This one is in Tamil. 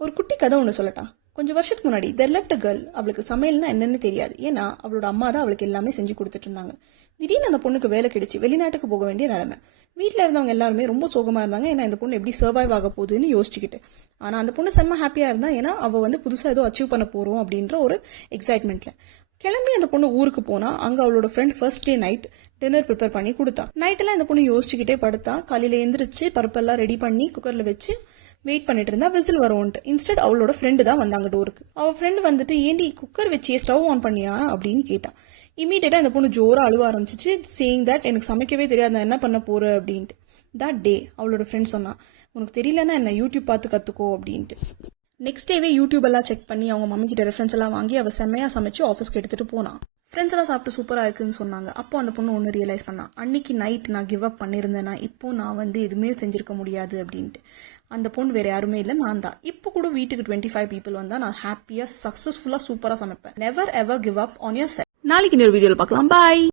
ஒரு குட்டி கதை ஒன்று சொல்லட்டா. கொஞ்சம் வருஷத்துக்கு முன்னாடி தெர் லெஃப்ட் கேர்ள். அவளுக்கு சமையல்னா என்னன்னு தெரியாது. ஏன்னா அவளோட அம்மா தான் அவளுக்கு எல்லாமே செஞ்சு கொடுத்துட்டு இருந்தாங்க. திடீர்னு அந்த பொண்ணுக்கு வேலை கிடைச்சு வெளிநாட்டுக்கு போக வேண்டிய நிலைமை. வீட்டில் இருந்தவங்க எல்லாருமே ரொம்ப சோகமா இருந்தாங்க. ஏன்னா இந்த பொண்ணு எப்படி சர்வைவ் ஆக போகுதுன்னு யோசிச்சுக்கிட்டு. ஆனா அந்த பொண்ணு செம்ம ஹாப்பியா இருந்தா. ஏன்னா அவ புதுசா ஏதோ அச்சீவ் பண்ண போறோம் அப்படின்ற ஒரு எக்ஸைட்மெண்ட்ல கிளம்பி அந்த பொண்ணு ஊருக்கு போனா. அங்க அவளோட friend first day night dinner prepare பண்ணி கொடுத்தா. நைட்டெல்லாம் இந்த பொண்ணு யோசிச்சுக்கிட்டே படுத்தா. காலையில எந்திரிச்சு பருப்பெல்லாம் ரெடி பண்ணி குக்கர்ல வச்சு வெயிட் பண்ணிட்டு இருந்தா விசில் வரும்ட்டு. இன்ஸ்டெட் அவளோட ஃப்ரெண்டு தான் வந்தாங்க டோருக்கு. அவ ஃப்ரெண்டு வந்துட்டு ஏண்டி குக்கர் வச்சியே ஸ்டவ் ஆன் பண்ணியா அப்படின்னு கேட்டான். இமீடியட்டா இந்த பொண்ணு ஜோரா அழுவ ஆரம்பிச்சிச்சு. சேயிங் தட் எனக்கு சமைக்கவே தெரியாது, நான் என்ன பண்ண போற அப்படின்ட்டு. தட் டே அவளோட ஃப்ரெண்ட் சொன்னா, உனக்கு தெரியலன்னா என்ன யூடியூப் பார்த்து கத்துக்கோ அப்படின்ட்டு. நெக்ஸ்ட் டேவே யூடியூப் எல்லாம் செக் பண்ணி அவங்க மம்மி கிட்ட ரெஃபரன்ஸ் எல்லாம் வாங்கி அவ செம்மையா சமைச்சு ஆஃபீஸ்க்கு எடுத்துட்டு போனா. ஃப்ரெண்ட்ஸ் எல்லாம் சாப்பிட்டு சூப்பரா இருக்குன்னு சொன்னாங்க. அப்போ அந்த பொண்ணு ஒன்று ரியலைஸ் பண்ணா, அன்னைக்கு நைட் நான் கிவ் அப் பண்ணிருந்தேன்னா இப்போ நான் எதுவுமே செஞ்சிருக்க முடியாது அப்படின்ட்டு. அந்த பொண்ணு வேற யாருமே இல்லை, நான் தான். இப்போ கூட வீட்டுக்கு 25 பீப்புள் வந்தா நான் ஹாப்பியா சக்சஸ்ஃபுல்லா சூப்பரா சமைப்பேன். Never ever give up on your self. நாளைக்கு இன்னொரு வீடியோல பார்க்கலாம். பாய்.